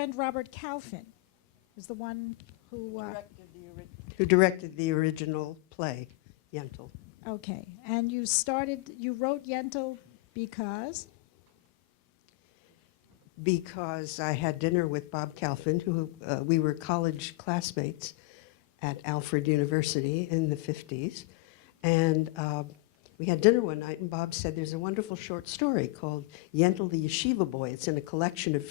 friend Robert Calvin is the one who... who directed the original play, Yentl. Okay, and you wrote Yentl because? Because I had dinner with Bob Calvin, who we were college classmates at Alfred University in the 50s. And we had dinner one night, and Bob said, there's a wonderful short story called Yentl the Yeshiva Boy. It's in a collection of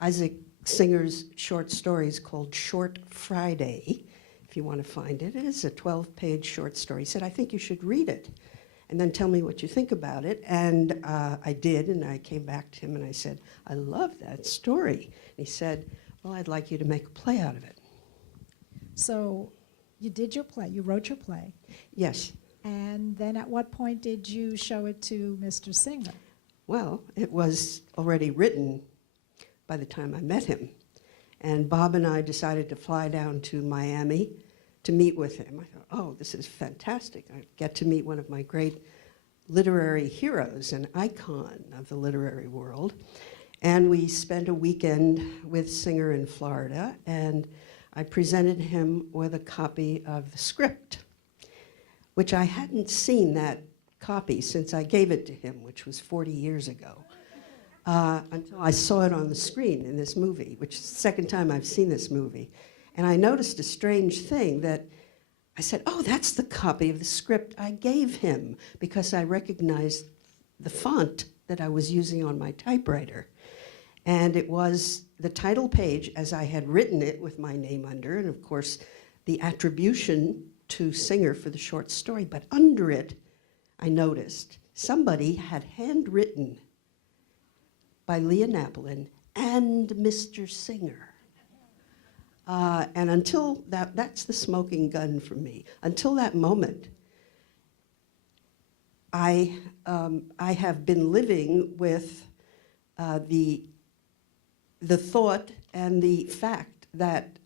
Isaac Singer's short stories called Short Friday, if you want to find it. It is a 12-page short story. He said, I think you should read it, and then tell me what you think about it. And I did, and I came back to him, and I said, I love that story. And he said, well, I'd like you to make a play out of it. So you did your play, you wrote your play. Yes. And then at what point did you show it to Mr. Singer? Well, it was already written by the time I met him. And Bob and I decided to fly down to Miami to meet with him. I thought, oh, this is fantastic. I get to meet one of my great literary heroes, an icon of the literary world. And we spent a weekend with Singer in Florida, and I presented him with a copy of the script, which I hadn't seen that copy since I gave it to him, which was 40 years ago. Until I saw it on the screen in this movie, which is the second time I've seen this movie. And I noticed a strange thing that I said, oh, that's the copy of the script I gave him, because I recognized the font that I was using on my typewriter. And it was the title page as I had written it with my name under, and of course, the attribution to Singer for the short story. But under it, I noticed somebody had handwritten by Leah Napolin and Mr. Singer. And until that's the smoking gun for me. Until that moment, I have been living with the thought and the fact that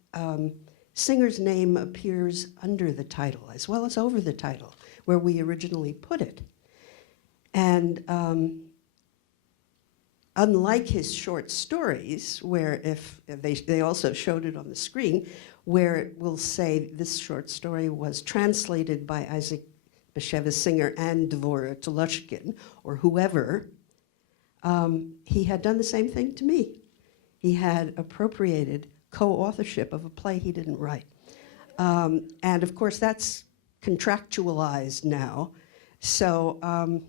Singer's name appears under the title as well as over the title, where we originally put it. And unlike his short stories, where if they also showed it on the screen, where it will say this short story was translated by Isaac Bashevis Singer and Dvorah Tolushkin, or whoever, he had done the same thing to me. He had appropriated co-authorship of a play he didn't write. And of course, that's contractualized now. So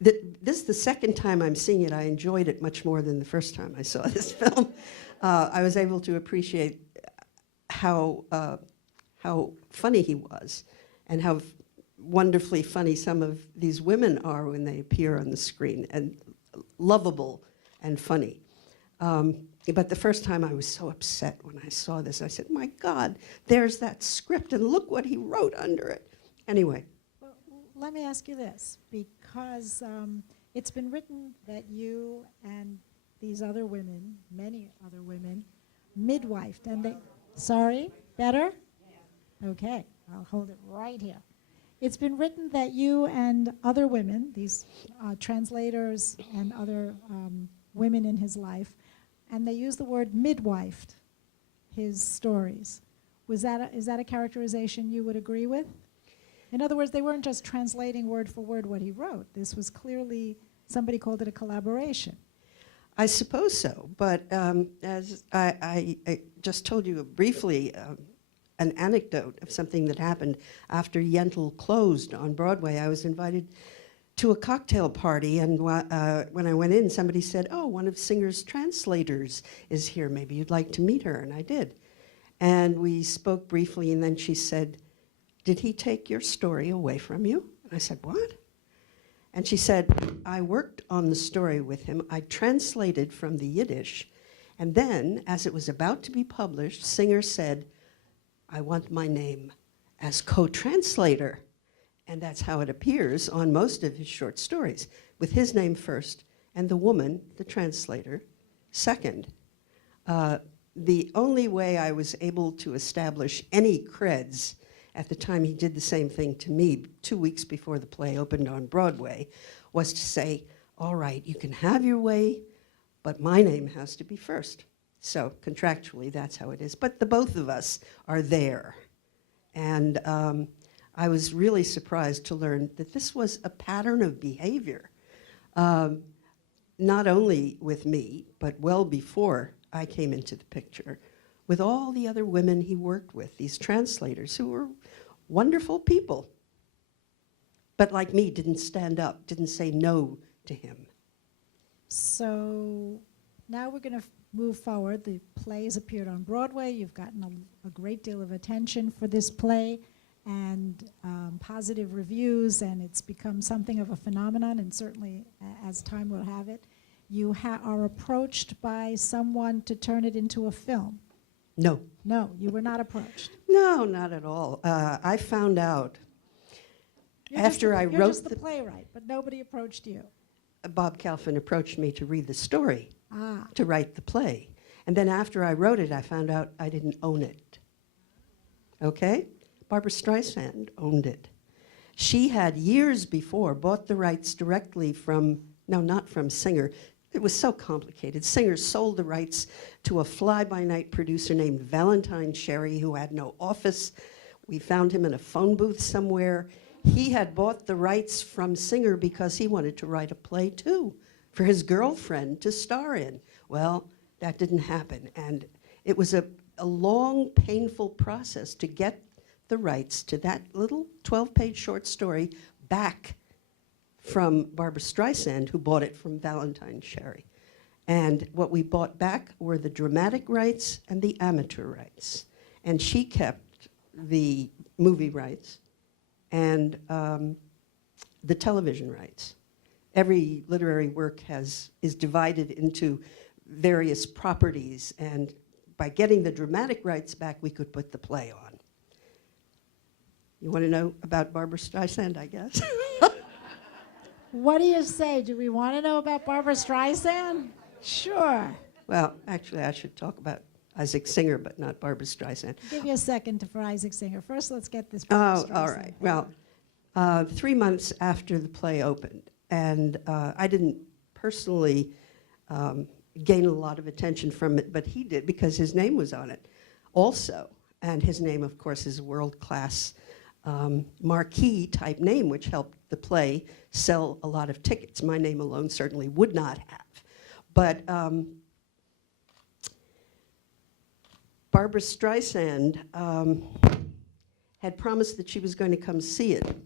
this is the second time I'm seeing it. I enjoyed it much more than the first time I saw this film. I was able to appreciate how funny he was, and how wonderfully funny some of these women are when they appear on the screen, and lovable and funny. But the first time I was so upset when I saw this. I said, my God, there's that script, and look what he wrote under it. Anyway. Well, let me ask you this, because it's been written that you and these other women, many other women, midwifed, and they, sorry, better? Okay, I'll hold it right here. It's been written that you and other women, these translators and other women in his life, and they use the word midwifed his stories. Is that a characterization you would agree with? In other words, they weren't just translating word for word what he wrote. This was clearly, somebody called it a collaboration. I suppose so, but as I just told you briefly, an anecdote of something that happened after Yentl closed on Broadway. I was invited to a cocktail party, and when I went in, somebody said, oh, one of Singer's translators is here. Maybe you'd like to meet her, and I did. And we spoke briefly, and then she said, did he take your story away from you? And I said, what? And she said, I worked on the story with him. I translated from the Yiddish, and then, as it was about to be published, Singer said, I want my name as co-translator. And that's how it appears on most of his short stories, with his name first, and the woman, the translator, second. The only way I was able to establish any creds at the time he did the same thing to me 2 weeks before the play opened on Broadway was to say, all right, you can have your way, but my name has to be first. So contractually, that's how it is. But the both of us are there. And I was really surprised to learn that this was a pattern of behavior, not only with me, but well before I came into the picture, with all the other women he worked with, these translators who were wonderful people, but like me, didn't stand up, didn't say no to him. So now we're going to move forward. The play has appeared on Broadway. You've gotten a great deal of attention for this play and positive reviews, and it's become something of a phenomenon, and certainly as time will have it. You are approached by someone to turn it into a film. No. No, you were not approached. No, not at all. I found out after I wrote You're just the playwright, but nobody approached you. Bob Kalfin approached me to read the story, Ah. to write the play. And then after I wrote it, I found out I didn't own it. Okay? Barbra Streisand owned it. She had years before bought the rights directly from, no, not from Singer. It was so complicated. Singer sold the rights to a fly-by-night producer named Valentine Sherry, who had no office. We found him in a phone booth somewhere. He had bought the rights from Singer because he wanted to write a play too, for his girlfriend to star in. Well, that didn't happen. And it was a long, painful process to get the rights to that little 12-page short story back from Barbra Streisand, who bought it from Valentine Sherry. And what we bought back were the dramatic rights and the amateur rights. And she kept the movie rights and the television rights. Every literary work is divided into various properties, and by getting the dramatic rights back, we could put the play on. You want to know about Barbra Streisand, I guess? What do you say? Do we want to know about Barbra Streisand? Sure. Well, actually, I should talk about Isaac Singer, but not Barbra Streisand. Give you a second for Isaac Singer. First, let's get this. Oh, all right. Well, 3 months after the play opened, and I didn't personally gain a lot of attention from it, but he did because his name was on it also. And his name, of course, is a world-class marquee type name, which helped the play sell a lot of tickets. My name alone certainly would not have. But Barbra Streisand had promised that she was going to come see it.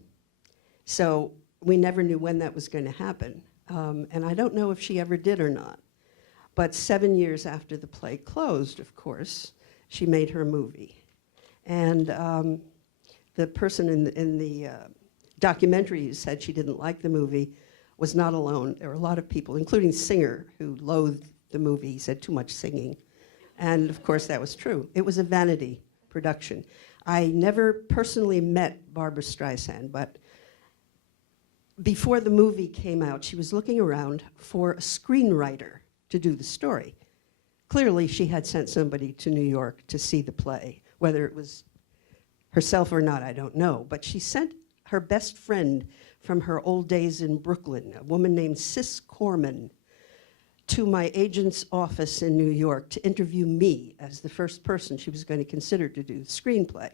So we never knew when that was going to happen. And I don't know if she ever did or not. But 7 years after the play closed, of course, she made her movie. And the person in the documentary who said she didn't like the movie was not alone. There were a lot of people, including Singer, who loathed the movie. He said too much singing. And of course, that was true. It was a vanity production. I never personally met Barbra Streisand, but before the movie came out, she was looking around for a screenwriter to do the story. Clearly, she had sent somebody to New York to see the play. Whether it was herself or not, I don't know. But she sent her best friend from her old days in Brooklyn, a woman named Sis Corman, to my agent's office in New York to interview me as the first person she was going to consider to do the screenplay.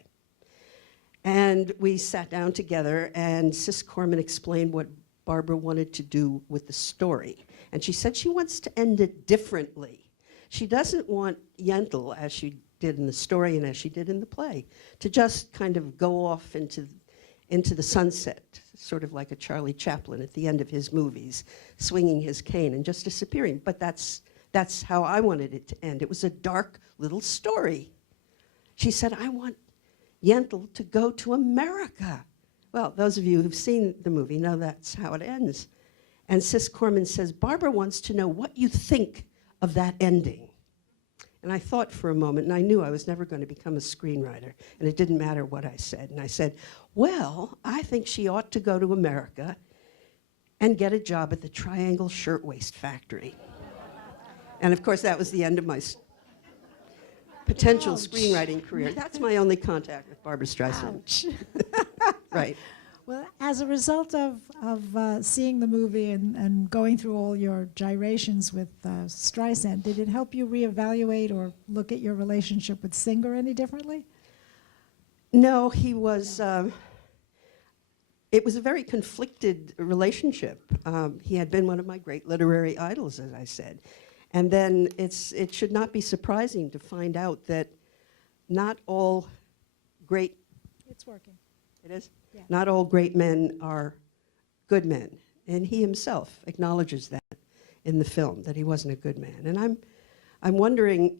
And we sat down together, and Sis Corman explained what Barbra wanted to do with the story. And she said she wants to end it differently. She doesn't want Yentl, as she did in the story and as she did in the play, to just kind of go off into the sunset, sort of like a Charlie Chaplin at the end of his movies, swinging his cane and just disappearing. But that's how I wanted it to end. It was a dark little story. She said, I want Yentl to go to America. Well, those of you who've seen the movie know that's how it ends. And Sis Corman says, Barbra wants to know what you think of that ending. And I thought for a moment, and I knew I was never going to become a screenwriter, and it didn't matter what I said. And I said, well, I think she ought to go to America and get a job at the Triangle Shirtwaist Factory. And of course, that was the end of my potential screenwriting career. That's my only contact with Barbra Streisand. Ouch. Right. Well, as a result of seeing the movie and going through all your gyrations with Streisand, did it help you reevaluate or look at your relationship with Singer any differently? No, he was, it was a very conflicted relationship. He had been one of my great literary idols, as I said. And then it should not be surprising to find out that not all great... It's working. It is? Yeah. Not all great men are good men. And he himself acknowledges that in the film, that he wasn't a good man. And I'm wondering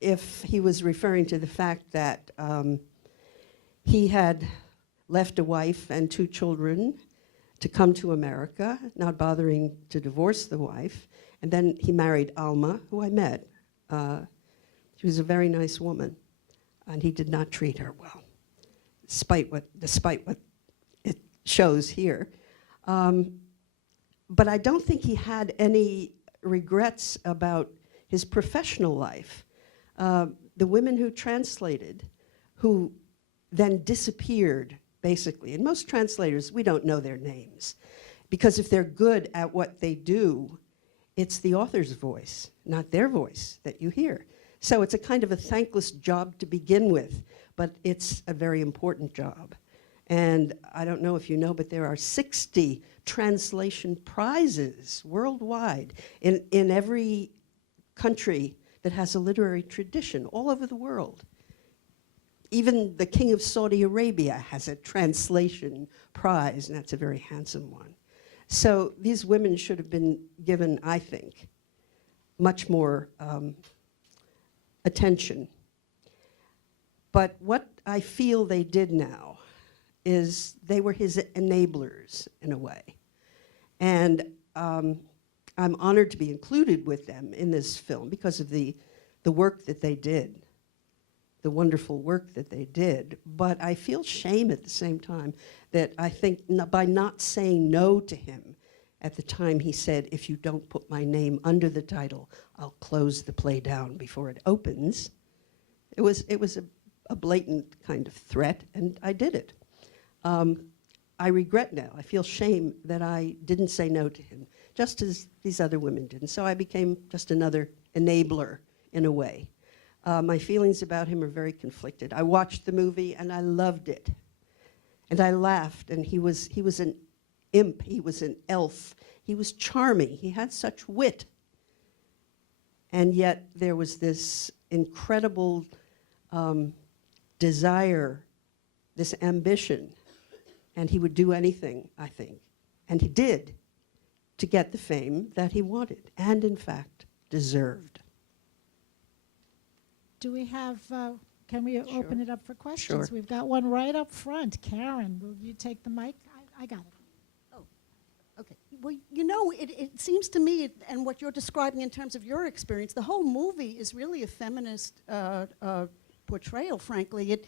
if he was referring to the fact that he had left a wife and 2 children to come to America, not bothering to divorce the wife. And then he married Alma, who I met. She was a very nice woman, and he did not treat her well, despite what it shows here. But I don't think he had any regrets about his professional life. The women who translated, who then disappeared, basically. And most translators, we don't know their names, because if they're good at what they do, it's the author's voice, not their voice, that you hear. So it's a kind of a thankless job to begin with, but it's a very important job. And I don't know if you know, but there are 60 translation prizes worldwide in every country that has a literary tradition all over the world. Even the King of Saudi Arabia has a translation prize, and that's a very handsome one. So these women should have been given, I think, much more attention. But what I feel they did now is they were his enablers, in a way. And I'm honored to be included with them in this film because of the work that they did, the wonderful work that they did. But I feel shame at the same time that I think by not saying no to him at the time he said, if you don't put my name under the title, I'll close the play down before it opens. It was a blatant kind of threat, and I did it. I regret now, I feel shame that I didn't say no to him, just as these other women did. And so I became just another enabler, in a way. My feelings about him are very conflicted. I watched the movie and I loved it. And I laughed, and he was an imp, he was an elf, he was charming, he had such wit. And yet there was this incredible desire, this ambition, and he would do anything, I think, and he did, to get the fame that he wanted, and in fact, deserved. Do we have, can we open it up for questions? Sure. We've got one right up front. Karen, will you take the mic? I got it. Oh, okay. Well, you know, it seems to me, and what you're describing in terms of your experience, the whole movie is really a feminist portrayal, frankly.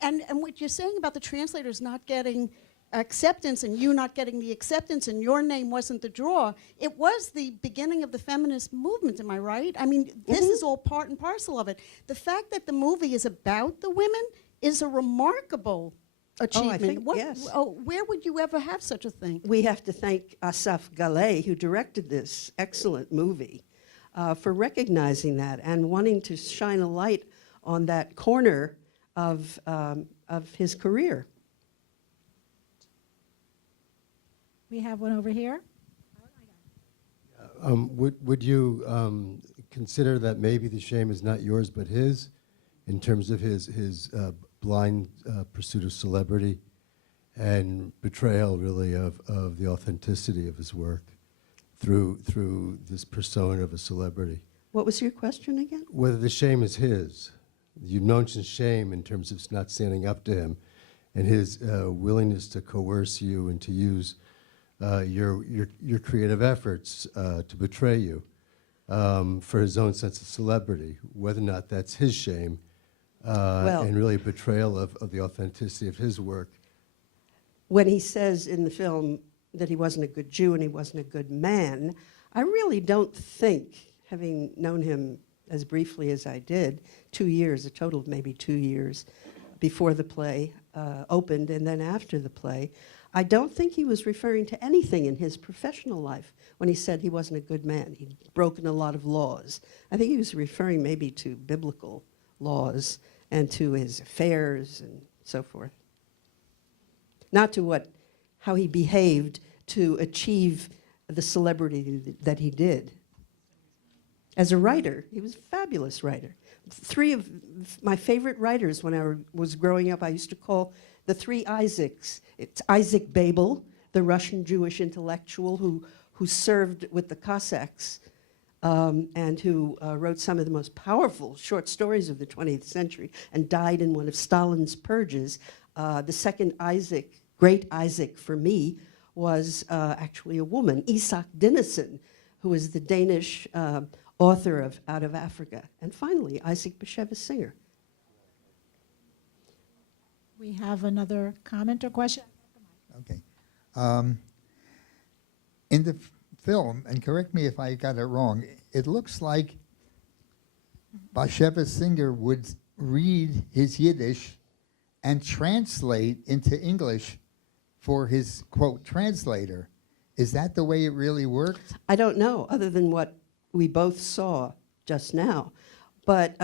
And what you're saying about the translators not getting acceptance and you not getting the acceptance and your name wasn't the draw, it was the beginning of the feminist movement, am I right? I mean, this is all part and parcel of it. The fact that the movie is about the women is a remarkable achievement. Oh, I think, yes. Where would you ever have such a thing? We have to thank Asaf Galeh, who directed this excellent movie, for recognizing that and wanting to shine a light on that corner of his career. We have one over here. Would you consider that maybe the shame is not yours but his, in terms of his blind pursuit of celebrity and betrayal, really, of the authenticity of his work through this persona of a celebrity? What was your question again? Whether the shame is his. You've mentioned shame in terms of not standing up to him, and his willingness to coerce you and to use your creative efforts to betray you for his own sense of celebrity, whether or not that's his shame and really a betrayal of the authenticity of his work. When he says in the film that he wasn't a good Jew and he wasn't a good man, I really don't think, having known him as briefly as I did, 2 years, a total of maybe 2 years before the play, opened and then after the play, I don't think he was referring to anything in his professional life when he said he wasn't a good man. He'd broken a lot of laws. I think he was referring maybe to biblical laws and to his affairs and so forth. Not to how he behaved to achieve the celebrity that he did. As a writer, he was a fabulous writer. 3 of my favorite writers when I was growing up, I used to call the 3 Isaacs. It's Isaac Babel, the Russian Jewish intellectual who served with the Cossacks and who wrote some of the most powerful short stories of the 20th century and died in one of Stalin's purges. The second Isaac, great Isaac for me, was actually a woman, Isak Dinesen, who was the Danish author of Out of Africa. And finally, Isaac Bashevis Singer. We have another comment or question? Okay. In the film, and correct me if I got it wrong, it looks like Bashevis Singer would read his Yiddish and translate into English for his, quote, translator. Is that the way it really worked? I don't know, other than what we both saw just now. But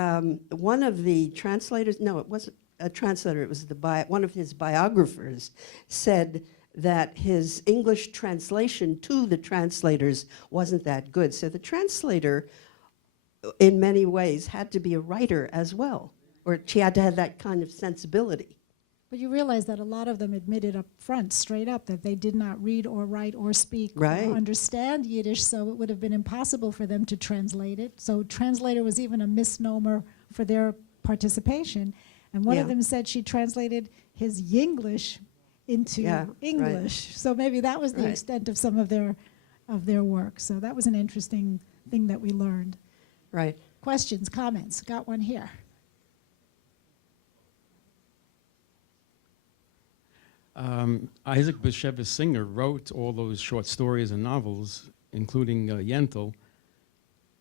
one of the translators, no, it wasn't a translator, it was one of his biographers said that his English translation to the translators wasn't that good. So the translator, in many ways, had to be a writer as well, or she had to have that kind of sensibility. But you realize that a lot of them admitted up front, straight up, that they did not read or write or speak Right. or understand Yiddish, so it would have been impossible for them to translate it. So translator was even a misnomer for their participation. And one of Yeah. them said she translated his Yinglish into English. Right. So maybe that was the Right. extent of some of their work. So that was an interesting thing that we learned. Right. Questions, comments? Got one here. Isaac Bashevis Singer wrote all those short stories and novels, including Yentl.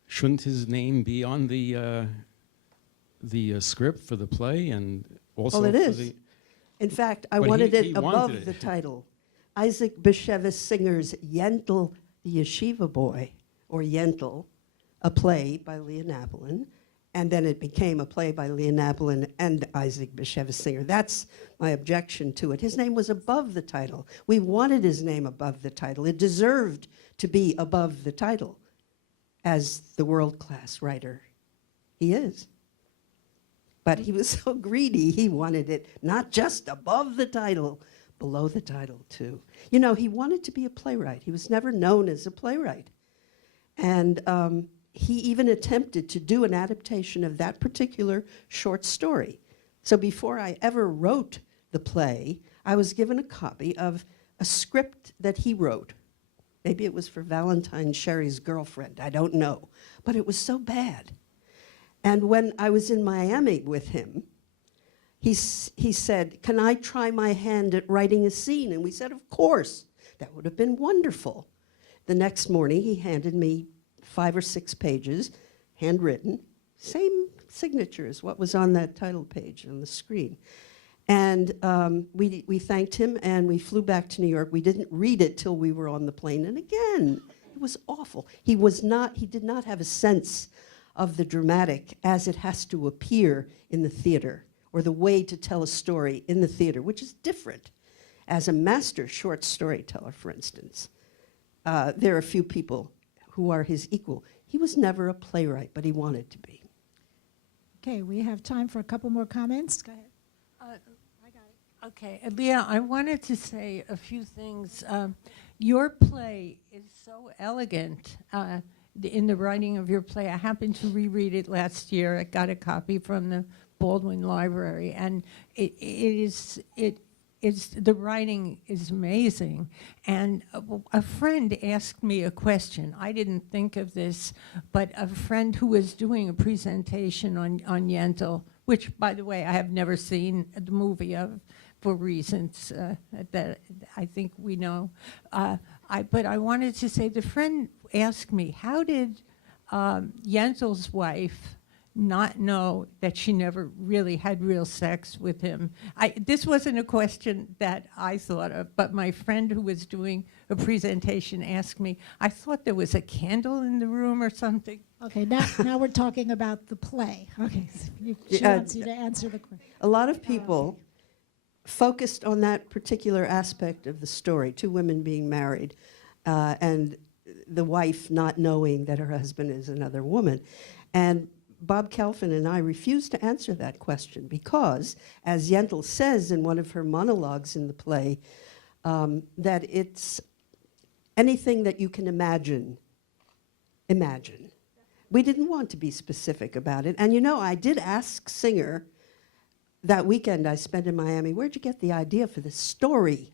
Shouldn't his name be on the script for the play and also Well, it for is. the? In fact, I But wanted he it above wanted it. the title. Isaac Bashevis Singer's Yentl the Yeshiva Boy, or Yentl, a play by Leah Napolin, and then it became a play by Leah Napolin and Isaac Bashevis Singer. That's my objection to it. His name was above the title. We wanted his name above the title. It deserved to be above the title as the world-class writer he is. But he was so greedy, he wanted it not just above the title, below the title too. You know, he wanted to be a playwright. He was never known as a playwright. And he even attempted to do an adaptation of that particular short story. So before I ever wrote the play, I was given a copy of a script that he wrote. Maybe it was for Valentine Sherry's girlfriend, I don't know. But it was so bad. And when I was in Miami with him, he said, "Can I try my hand at writing a scene?" And we said, "Of course, that would have been wonderful." The next morning, he handed me 5 or 6 pages, handwritten, same signature as what was on that title page on the screen. And we thanked him, and we flew back to New York. We didn't read it till we were on the plane, and again, it was awful. He did not have a sense of the dramatic as it has to appear in the theater, or the way to tell a story in the theater, which is different. As a master short storyteller, for instance, there are few people who are his equal. He was never a playwright, but he wanted to be. Okay, we have time for a couple more comments. Go ahead. Okay, Leah, I wanted to say a few things. Your play is so elegant in the writing of your play. I happened to reread it last year. I got a copy from the Baldwin Library, and the writing is amazing. And a friend asked me a question. I didn't think of this, but a friend who was doing a presentation on Yentl, which, by the way, I have never seen the movie of, for reasons that I think we know. But I wanted to say, the friend asked me, how did Yentl's wife not know that she never really had real sex with him? This wasn't a question that I thought of, but my friend who was doing a presentation asked me, I thought there was a candle in the room or something. Okay, now we're talking about the play. Okay, so she wants you to answer the question. A lot of people focused on that particular aspect of the story, two women being married, and the wife not knowing that her husband is another woman. And Bob Kalfin and I refused to answer that question because, as Yentl says in one of her monologues in the play, that it's anything that you can imagine. We didn't want to be specific about it. And you know, I did ask Singer that weekend I spent in Miami, where'd you get the idea for this story?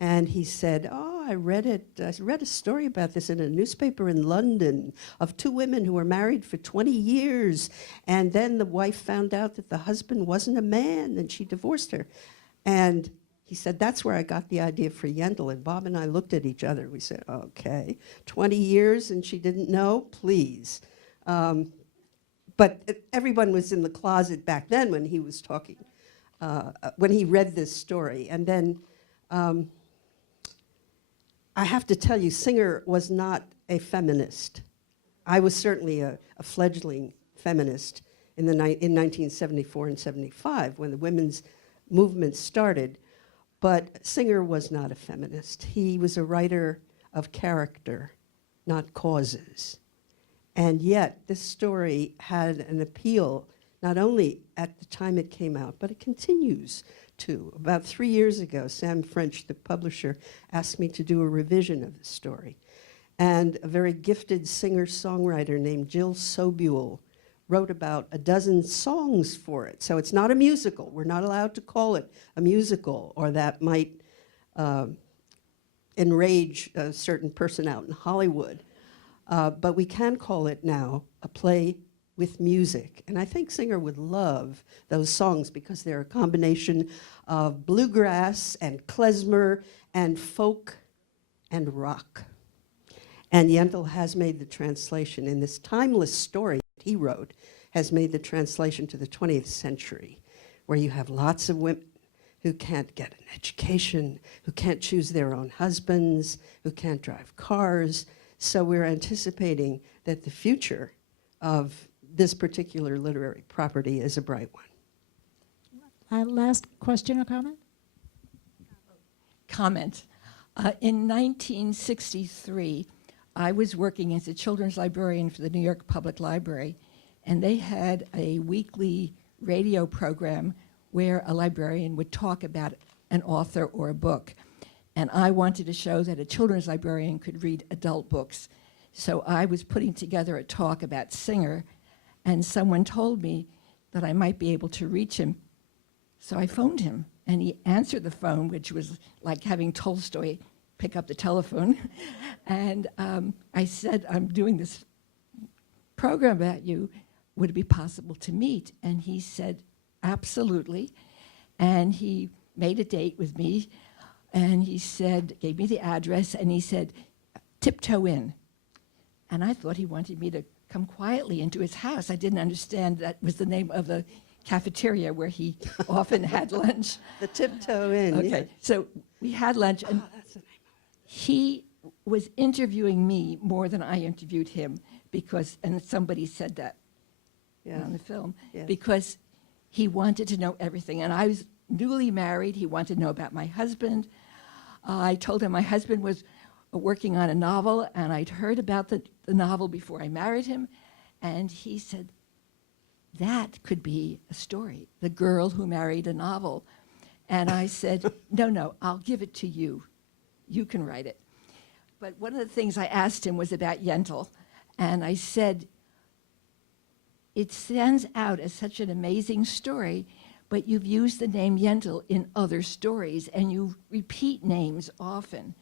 And he said, oh, I read a story about this in a newspaper in London of two women who were married for 20 years. And then the wife found out that the husband wasn't a man and she divorced her. And he said, that's where I got the idea for Yentl. And Bob and I looked at each other. We said, okay, 20 years and she didn't know? Please. But everyone was in the closet back then when he was talking, when he read this story. And then I have to tell you, Singer was not a feminist. I was certainly a fledgling feminist in 1974 and 75 when the women's movement started. But Singer was not a feminist. He was a writer of character, not causes. And yet, this story had an appeal, not only at the time it came out, but it continues to. About 3 years ago, Sam French, the publisher, asked me to do a revision of the story. And a very gifted singer-songwriter named Jill Sobule wrote about a dozen songs for it. So it's not a musical. We're not allowed to call it a musical, or that might enrage a certain person out in Hollywood. But we can call it now a play with music. And I think Singer would love those songs because they're a combination of bluegrass and klezmer and folk and rock. And Yentl has made the translation in this timeless story that he wrote, has made the translation to the 20th century, where you have lots of women who can't get an education, who can't choose their own husbands, who can't drive cars. So we're anticipating that the future of this particular literary property is a bright one. Last question or comment? Comment. In 1963, I was working as a children's librarian for the New York Public Library, and they had a weekly radio program where a librarian would talk about an author or a book. And I wanted to show that a children's librarian could read adult books. So I was putting together a talk about Singer, and someone told me that I might be able to reach him. So I phoned him, and he answered the phone, which was like having Tolstoy pick up the telephone. And I said, I'm doing this program about you. Would it be possible to meet? And he said, absolutely. And he made a date with me. And he said, gave me the address, and he said, tiptoe in. And I thought he wanted me to come quietly into his house. I didn't understand that was the name of the cafeteria where he often had lunch. The tiptoe in. Okay, Yeah. so we had lunch, and That's the name. he was interviewing me more than I interviewed him because, and somebody said that on the film, Yes. because he wanted to know everything. And I was newly married. He wanted to know about my husband. I told him my husband was working on a novel, and I'd heard about the novel before I married him. And he said, that could be a story, The Girl Who Married a Novel. And I said, no, I'll give it to you. You can write it. But one of the things I asked him was about Yentl. And I said, it stands out as such an amazing story, but you've used the name Yentl in other stories, and you repeat names often.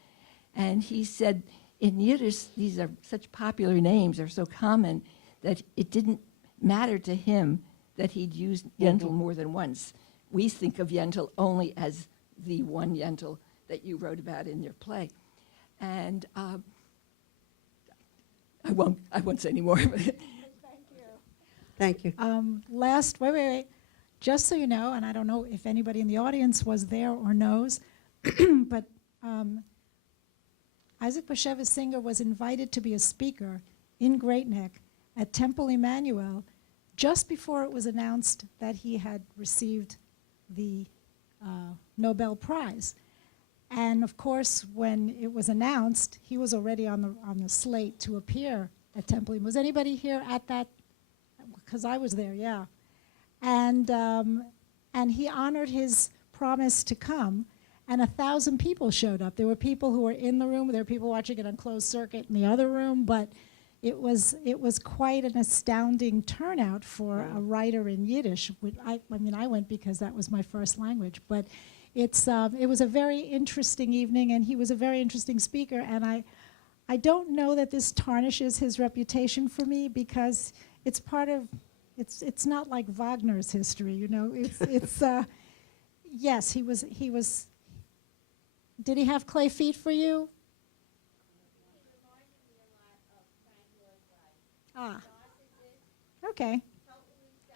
And he said, in Yiddish, these are such popular names, are so common, that it didn't matter to him that he'd used Yentl more than once. We think of Yentl only as the one Yentl that you wrote about in your play. And I won't say any more. Thank you. Wait. Just so you know, and I don't know if anybody in the audience was there or knows, but Isaac Bashevis Singer was invited to be a speaker in Great Neck at Temple Emmanuel just before it was announced that he had received the Nobel Prize. And of course, when it was announced, he was already on the slate to appear at Temple. Was anybody here at that? Because I was there, yeah. And he honored his promise to come, and 1,000 people showed up. There were people who were in the room. There were people watching it on closed circuit in the other room, but it was quite an astounding turnout for a writer in Yiddish. I mean, I went because that was my first language, but it was a very interesting evening, and he was a very interesting speaker, and I don't know that this tarnishes his reputation for me, because it's part of, it's not like Wagner's history, you know. It's yes, he was. Did he have clay feet for you? Ah, okay.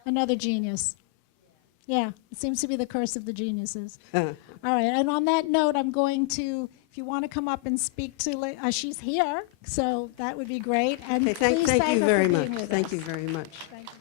Another genius. Yeah, it seems to be the curse of the geniuses. All right, and on that note, I'm going to, if you want to come up and speak to, she's here, so that would be great. And Okay, please thank you her very for much. being with Thank us. you very much. Thank you.